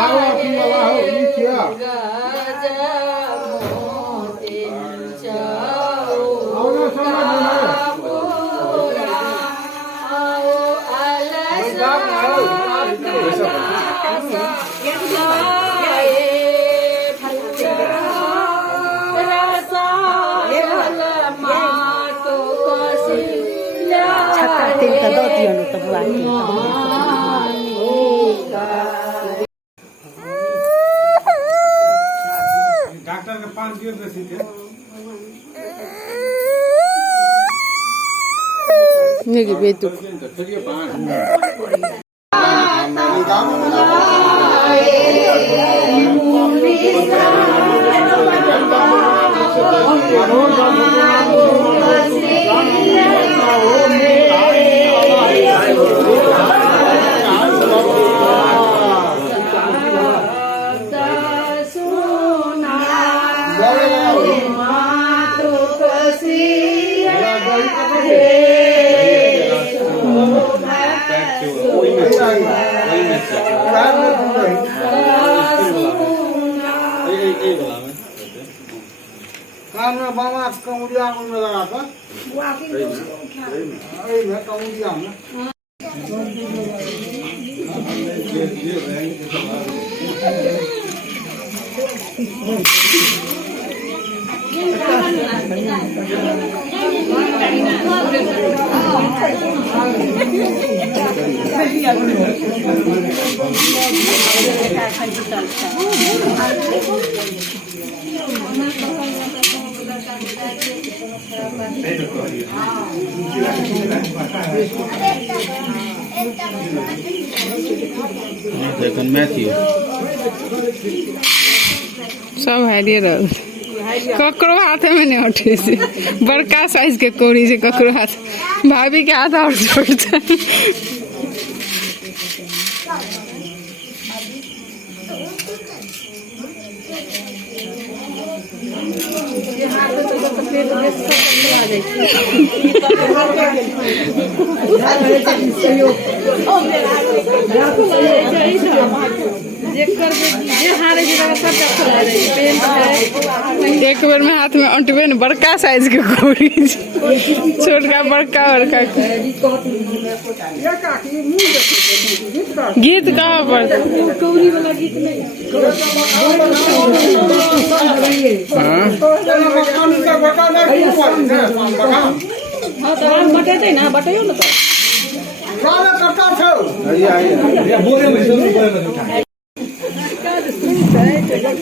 લાવો પીવા લાવો ઈ થયા આવનો छक्का तेल का दो दियो नो तब आके डॉक्टर के 5 दियो देसी थे नेगी बेतु कान में बाबा कौड़िया में लगा था ए मैं कौड़िया में देखन मैथ्यू सब हाइडिए रहल ककरो हाथ में नहीं उठे से बड़का साइज के कोड़ी से ककरो हाथ भाभी के हाथ और छोड़ता एक बार में हाथ में अंटबे न बड़का साइज के कोड़ी छोटका बड़का बड़का गीत कहाँ पर बटाते ना बटायो ना तो